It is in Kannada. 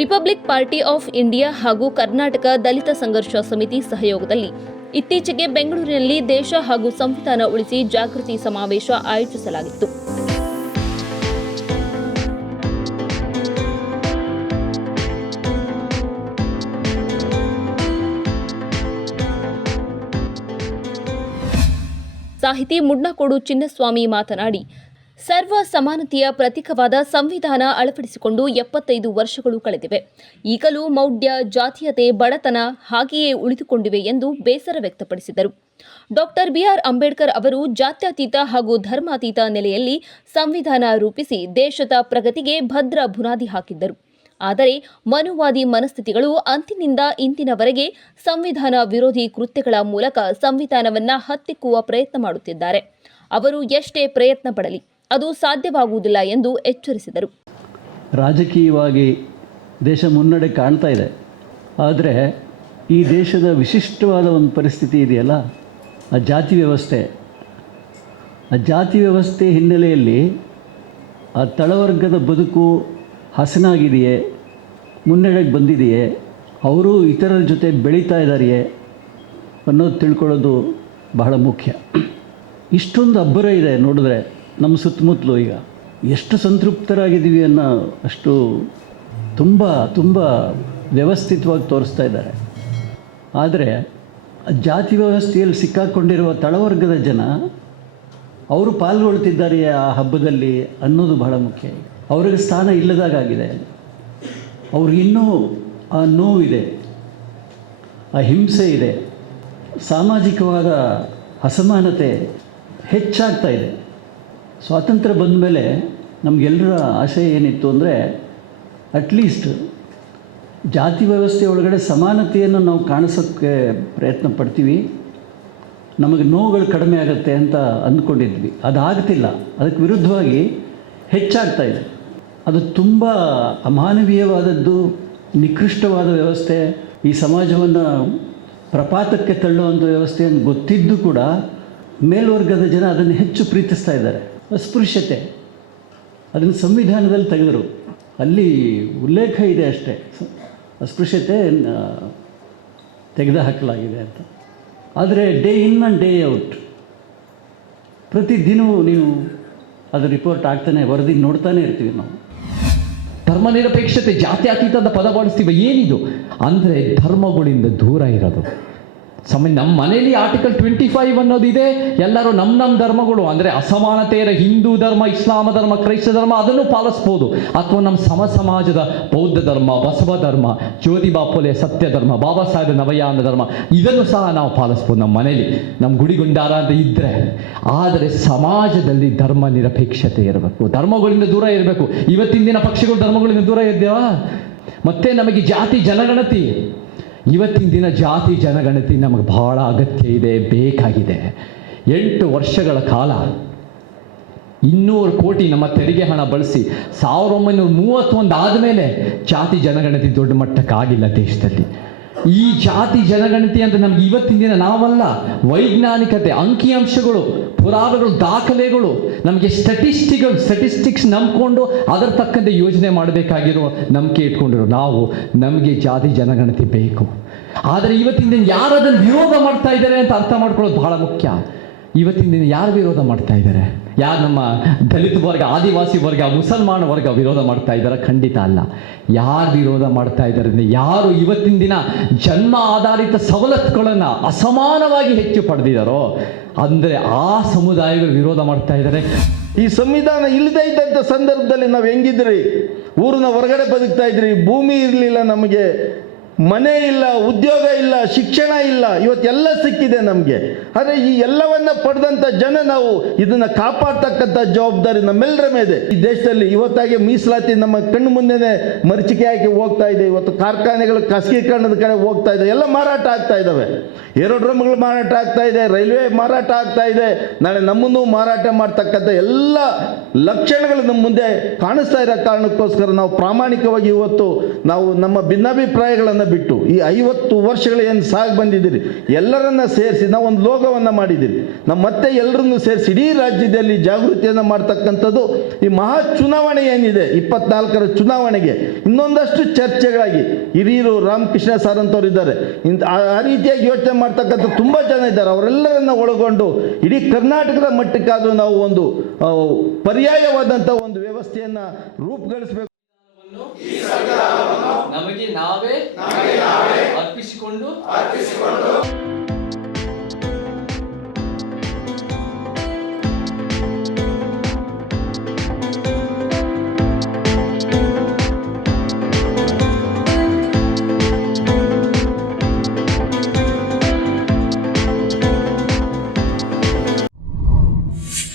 ರಿಪಬ್ಲಿಕ್ ಪಾರ್ಟಿ ಆಫ್ ಇಂಡಿಯಾ ಹಾಗೂ ಕರ್ನಾಟಕ ದಲಿತ ಸಂಘರ್ಷ ಸಮಿತಿ ಸಹಯೋಗದಲ್ಲಿ ಇತ್ತೀಚೆಗೆ ಬೆಂಗಳೂರಿನಲ್ಲಿ ದೇಶ ಹಾಗೂ ಸಂವಿಧಾನ ಉಳಿಸಿ ಜಾಗೃತಿ ಸಮಾವೇಶ ಆಯೋಜಿಸಲಾಗಿತ್ತು. ಸಾಹಿತಿ ಮುಡ್ನಕೋಡು ಚಿನ್ನಸ್ವಾಮಿ ಮಾತನಾಡಿ ಸರ್ವ ಸಮಾನತೆಯ ಪ್ರತೀಕವಾದ ಸಂವಿಧಾನ ಅಳವಡಿಸಿಕೊಂಡು ಎಪ್ಪತ್ತೈದು ವರ್ಷಗಳು ಕಳೆದಿವೆ. ಈಗಲೂ ಮೌಢ್ಯ, ಜಾತೀಯತೆ, ಬಡತನ ಹಾಗೆಯೇ ಉಳಿದುಕೊಂಡಿವೆ ಎಂದು ಬೇಸರ ವ್ಯಕ್ತಪಡಿಸಿದರು. ಡಾಕ್ಟರ್ ಬಿಆರ್ ಅಂಬೇಡ್ಕರ್ ಅವರು ಜಾತ್ಯತೀತ ಹಾಗೂ ಧರ್ಮಾತೀತ ನೆಲೆಯಲ್ಲಿ ಸಂವಿಧಾನ ರೂಪಿಸಿ ದೇಶದ ಪ್ರಗತಿಗೆ ಭದ್ರ ಬುನಾದಿ ಹಾಕಿದ್ದರು. ಆದರೆ ಮನುವಾದಿ ಮನಸ್ಥಿತಿಗಳು ಅಂತಿನಿಂದ ಇಂದಿನವರೆಗೆ ಸಂವಿಧಾನ ವಿರೋಧಿ ಕೃತ್ಯಗಳ ಮೂಲಕ ಸಂವಿಧಾನವನ್ನ ಹತ್ತಿಕ್ಕುವ ಪ್ರಯತ್ನ ಮಾಡುತ್ತಿದ್ದಾರೆ. ಅವರು ಎಷ್ಟೇ ಪ್ರಯತ್ನ ಪಡಲಿ ಅದು ಸಾಧ್ಯವಾಗುವುದಿಲ್ಲ ಎಂದು ಎಚ್ಚರಿಸಿದರು. ರಾಜಕೀಯವಾಗಿ ದೇಶ ಮುನ್ನಡೆ ಕಾಣ್ತಾ ಇದೆ. ಆದರೆ ಈ ದೇಶದ ವಿಶಿಷ್ಟವಾದ ಒಂದು ಪರಿಸ್ಥಿತಿ ಇದೆಯಲ್ಲ? ಆ ಜಾತಿ ವ್ಯವಸ್ಥೆ. ಆ ಜಾತಿ ವ್ಯವಸ್ಥೆ ಹಿನ್ನೆಲೆಯಲ್ಲಿ ಆ ತಳವರ್ಗದ ಬದುಕು ಹಸನಾಗಿದೆಯೇ? ಮುನ್ನಡೆಗೆ ಬಂದಿದೆಯೇ? ಅವರು ಇತರರ ಜೊತೆ ಬೆಳೀತಾ ಇದ್ದಾರೆಯೇ? ಅನ್ನೋದು ತಿಳ್ಕೊಳ್ಳೋದು ಬಹಳ ಮುಖ್ಯ. ಇಷ್ಟೊಂದು ಅಬ್ಬರ ಇದೆ ನೋಡಿದ್ರೆ. ನಮ್ಮ ಸುತ್ತಮುತ್ತಲು ಈಗ ಎಷ್ಟು ಸಂತೃಪ್ತರಾಗಿದ್ದೀವಿ ಅನ್ನೋ ಅಷ್ಟು ತುಂಬ ತುಂಬ ವ್ಯವಸ್ಥಿತವಾಗಿ ತೋರಿಸ್ತಾ ಇದ್ದಾರೆ. ಆದರೆ ಜಾತಿ ವ್ಯವಸ್ಥೆಯಲ್ಲಿ ಸಿಕ್ಕಾಕೊಂಡಿರುವ ತಳವರ್ಗದ ಜನ ಅವರು ಪಾಲ್ಗೊಳ್ತಿದ್ದಾರೆ ಆ ಹಬ್ಬದಲ್ಲಿ ಅನ್ನೋದು ಬಹಳ ಮುಖ್ಯ. ಅವ್ರಿಗೆ ಸ್ಥಾನ ಇಲ್ಲದಾಗಿದೆ ಅವ್ರಿಗಿನ್ನೂ ಆ ನೋವಿದೆ, ಆ ಹಿಂಸೆ ಇದೆ, ಸಾಮಾಜಿಕವಾದ ಅಸಮಾನತೆ ಹೆಚ್ಚಾಗ್ತಾ ಇದೆ. ಸ್ವಾತಂತ್ರ್ಯ ಬಂದ ಮೇಲೆ ನಮಗೆಲ್ಲರ ಆಶಯ ಏನಿತ್ತು ಅಂದರೆ ಅಟ್ಲೀಸ್ಟ್ ಜಾತಿ ವ್ಯವಸ್ಥೆ ಒಳಗಡೆ ಸಮಾನತೆಯನ್ನು ನಾವು ಕಾಣಿಸೋಕ್ಕೆ ಪ್ರಯತ್ನ ಪಡ್ತೀವಿ. ನಮಗೆ ನೋವುಗಳು ಕಡಿಮೆ ಆಗುತ್ತೆ ಅಂತ ಅಂದ್ಕೊಂಡಿದ್ವಿ. ಅದಾಗ್ತಿಲ್ಲ. ಅದಕ್ಕೆ ವಿರುದ್ಧವಾಗಿ ಹೆಚ್ಚಾಗ್ತಾ ಇದೆ. ಅದು ತುಂಬ ಅಮಾನವೀಯವಾದದ್ದು, ನಿಕೃಷ್ಟವಾದ ವ್ಯವಸ್ಥೆ. ಈ ಸಮಾಜವನ್ನು ಪ್ರಪಾತಕ್ಕೆ ತಳ್ಳುವಂಥ ವ್ಯವಸ್ಥೆ ಅಂತ ಗೊತ್ತಿದ್ದು ಕೂಡ ಮೇಲ್ವರ್ಗದ ಜನ ಅದನ್ನು ಹೆಚ್ಚು ಪ್ರೀತಿಸ್ತಾ ಇದ್ದಾರೆ. ಅಸ್ಪೃಶ್ಯತೆ. ಅದನ್ನು ಸಂವಿಧಾನದಲ್ಲಿ ತೆಗೆದರು. ಅಲ್ಲಿ ಉಲ್ಲೇಖ ಇದೆ ಅಷ್ಟೇ. ಅಸ್ಪೃಶ್ಯತೆ ತೆಗೆದು ಹಾಕಲಾಗಿದೆ ಅಂತ. ಆದರೆ day in and day out. ಪ್ರತಿದಿನವೂ ನೀವು ಅದು ರಿಪೋರ್ಟ್ ಆಗ್ತಾನೆ, ವರದಿ ನೋಡ್ತಾನೆ ಇರ್ತೀವಿ ನಾವು. ಧರ್ಮನಿರಪೇಕ್ಷತೆ ಜಾತ್ಯತೀತದ ಪದ ಬಳಸ್ತೀವಿ ಏನಿದು? ಅಂದರೆ ಧರ್ಮಗಳಿಂದ ದೂರ ಇರೋದು. ಸಮಯ, ನಮ್ಮ ಮನೇಲಿ ಆರ್ಟಿಕಲ್ ಟ್ವೆಂಟಿ ಫೈವ್ ಅನ್ನೋದಿದೆ. ಎಲ್ಲರೂ ನಮ್ಮ ನಮ್ಮ ಧರ್ಮಗಳು, ಅಂದರೆ ಅಸಮಾನತೆಯರ ಹಿಂದೂ ಧರ್ಮ, ಇಸ್ಲಾಮ ಧರ್ಮ, ಕ್ರೈಸ್ತ ಧರ್ಮ, ಅದನ್ನು ಪಾಲಿಸ್ಬೋದು. ಅಥವಾ ನಮ್ಮ ಸಮ ಸಮಾಜದ ಬೌದ್ಧ ಧರ್ಮ, ಬಸವ ಧರ್ಮ ಜ್ಯೋತಿಬಾ ಫುಲೆ ಸತ್ಯ ಧರ್ಮ, ಬಾಬಾ ಸಾಹೇಬ್ ನವಯಾನ ಧರ್ಮ, ಇದನ್ನು ಸಹ ನಾವು ಪಾಲಿಸ್ಬೋದು ನಮ್ಮ ಮನೇಲಿ ನಮ್ಮ ಗುಡಿಗುಂಡಾರ ಅಂತ ಇದ್ದರೆ ಆದರೆ ಸಮಾಜದಲ್ಲಿ ಧರ್ಮ ನಿರಪೇಕ್ಷತೆ ಇರಬೇಕು. ಧರ್ಮಗಳಿಂದ ದೂರ ಇರಬೇಕು. ಇವತ್ತಿನ ದಿನ ಪಕ್ಷಗಳು ಧರ್ಮಗಳಿಂದ ದೂರ ಇದ್ದೇವಾ ಮತ್ತೆ ನಮಗೆ ಜಾತಿ, ಜನಗಣತಿ. ಇವತ್ತಿನ ದಿನ ಜಾತಿ ಜನಗಣತಿ ನಮಗೆ ಬಹಳ ಅಗತ್ಯ ಇದೆ, ಬೇಕಾಗಿದೆ. ಎಂಟು ವರ್ಷಗಳ ಕಾಲ ಇನ್ನೂರು ಕೋಟಿ ನಮ್ಮ ತೆರಿಗೆ ಹಣ ಬಳಸಿ ಸಾವಿರದ ಒಂಬೈನೂರ ಮೂವತ್ತೊಂದು ಆದಮೇಲೆ ಜಾತಿ ಜನಗಣತಿ ದೊಡ್ಡ ಮಟ್ಟಕ್ಕಾಗಿಲ್ಲ ದೇಶದಲ್ಲಿ. ಈ ಜಾತಿ ಜನಗಣತಿ ಅಂದರೆ ನಮ್ಗೆ ಇವತ್ತಿನ ದಿನ ನಾವಲ್ಲ, ವೈಜ್ಞಾನಿಕತೆ, ಅಂಕಿಅಂಶಗಳು ಪುರಾವೆಗಳು, ದಾಖಲೆಗಳು, ನಮಗೆ ಸ್ಟಟಿಸ್ಟಿಗಳು ಸ್ಟಟಿಸ್ಟಿಕ್ಸ್ ನಂಬಿಕೊಂಡು ಅದರ ತಕ್ಕಂತೆ ಯೋಜನೆ ಮಾಡಬೇಕಾಗಿರೋ ನಂಬಿಕೆ ಇಟ್ಕೊಂಡಿರೋ ನಾವು ನಮಗೆ ಜಾತಿ ಜನಗಣತಿ ಬೇಕು. ಆದರೆ ಇವತ್ತಿನ ದಿನ ಯಾರು ಅದನ್ನು ವಿರೋಧ ಮಾಡ್ತಾ ಇದ್ದಾರೆ ಅಂತ ಅರ್ಥ ಮಾಡ್ಕೊಳ್ಳೋದು ಬಹಳ ಮುಖ್ಯ. ಇವತ್ತಿನ ದಿನ ಯಾರು ವಿರೋಧ ಮಾಡ್ತಾ ಇದ್ದಾರೆ? ಯಾರು ನಮ್ಮ ದಲಿತ ವರ್ಗ, ಆದಿವಾಸಿ ವರ್ಗ, ಮುಸಲ್ಮಾನ ವರ್ಗ ವಿರೋಧ ಮಾಡ್ತಾ ಇದ್ದಾರೆ ಖಂಡಿತ ಅಲ್ಲ. ಯಾರು ವಿರೋಧ ಮಾಡ್ತಾ ಇದ್ದಾರೆ ಅಂದರೆ ಯಾರು ಇವತ್ತಿನ ದಿನ ಜನ್ಮ ಆಧಾರಿತ ಸವಲತ್ತುಗಳನ್ನು ಅಸಮಾನವಾಗಿ ಹೆಚ್ಚು ಪಡೆದಿದ್ದಾರೋ, ಅಂದರೆ ಆ ಸಮುದಾಯಗಳು ವಿರೋಧ ಮಾಡ್ತಾ ಇದ್ದಾರೆ. ಈ ಸಂವಿಧಾನ ಇಲ್ಲದೇ ಇದ್ದಂಥ ಸಂದರ್ಭದಲ್ಲಿ ನಾವು ಹೆಂಗಿದ್ರಿ? ಊರಿನ ಹೊರಗಡೆ ಬದುಕ್ತಾ ಇದ್ರಿ? ಭೂಮಿ ಇರಲಿಲ್ಲ ನಮಗೆ. ಮನೆ ಇಲ್ಲ, ಉದ್ಯೋಗ ಇಲ್ಲ, ಶಿಕ್ಷಣ ಇಲ್ಲ, ಇವತ್ತೆಲ್ಲ ಸಿಕ್ಕಿದೆ ನಮಗೆ. ಆದರೆ ಈ ಎಲ್ಲವನ್ನ ಪಡೆದಂಥ ಜನ ನಾವು ಇದನ್ನು ಕಾಪಾಡ್ತಕ್ಕಂಥ ಜವಾಬ್ದಾರಿ ನಮ್ಮೆಲ್ಲರ ಮೇಲೆ ಈ ದೇಶದಲ್ಲಿ ಇವತ್ತಾಗಿ ಮೀಸಲಾತಿ ನಮ್ಮ ಕಣ್ಣು ಮುಂದೆನೆ ಮರಿಚಿಕೆ ಹೋಗ್ತಾ ಇದೆ. ಇವತ್ತು ಕಾರ್ಖಾನೆಗಳು ಖಾಸಗೀಕರಣದ ಕಡೆ ಹೋಗ್ತಾ ಇದೆ. ಎಲ್ಲ ಮಾರಾಟ ಆಗ್ತಾ ಇದ್ದಾವೆ ಏರೋಡ್ರಮ್ಗಳು ಮಾರಾಟ ಆಗ್ತಾ ಇದೆ, ರೈಲ್ವೆ ಮಾರಾಟ ಆಗ್ತಾ ಇದೆ. ನಾಳೆ ನಮ್ಮನ್ನು ಮಾರಾಟ ಮಾಡ್ತಕ್ಕಂಥ ಎಲ್ಲ ಲಕ್ಷಣಗಳು ನಮ್ಮ ಮುಂದೆ ಕಾಣಿಸ್ತಾ ಇರೋ ಕಾರಣಕ್ಕೋಸ್ಕರ ನಾವು ಪ್ರಾಮಾಣಿಕವಾಗಿ ಇವತ್ತು ನಾವು ನಮ್ಮ ಭಿನ್ನಾಭಿಪ್ರಾಯಗಳನ್ನು ಬಿಟ್ಟು ಈ ಐವತ್ತು ವರ್ಷಗಳ ಏನು ಸಾಗಿ ಬಂದಿದ್ದೀರಿ? ಎಲ್ಲರನ್ನ ಸೇರಿಸಿ ನಾವು ಒಂದು ಲೋಗವನ್ನು ಮಾಡಿದ್ದೀರಿ. ನಮ್ಮ ಮತ್ತೆ ಎಲ್ಲರನ್ನು ಸೇರಿಸಿ ಇಡೀ ರಾಜ್ಯದಲ್ಲಿ ಜಾಗೃತಿಯನ್ನು ಮಾಡ್ತಕ್ಕಂಥದ್ದು ಈ ಮಹಾ ಚುನಾವಣೆ ಏನಿದೆ? ಇಪ್ಪತ್ನಾಲ್ಕರ ಚುನಾವಣೆಗೆ ಇನ್ನೊಂದಷ್ಟು ಚರ್ಚೆಗಳಾಗಿ. ಹಿರಿಯರು ರಾಮಕೃಷ್ಣ ಸರ್ ಅಂತವ್ರು ಇದ್ದಾರೆ ಆ ರೀತಿಯಾಗಿ ಯೋಚನೆ ಮಾಡ್ತಕ್ಕಂಥ ತುಂಬ ಜನ ಇದ್ದಾರೆ. ಅವರೆಲ್ಲರನ್ನ ಒಳಗೊಂಡು ಇಡೀ ಕರ್ನಾಟಕದ ಮಟ್ಟಕ್ಕಾದರೂ ನಾವು ಒಂದು ಪರ್ಯಾಯವಾದಂಥ ಒಂದು ವ್ಯವಸ್ಥೆಯನ್ನು ರೂಪುಗೊಳಿಸಬೇಕು. ನಮಗೆ ನಾವೇ ಅರ್ಪಿಸಿಕೊಂಡು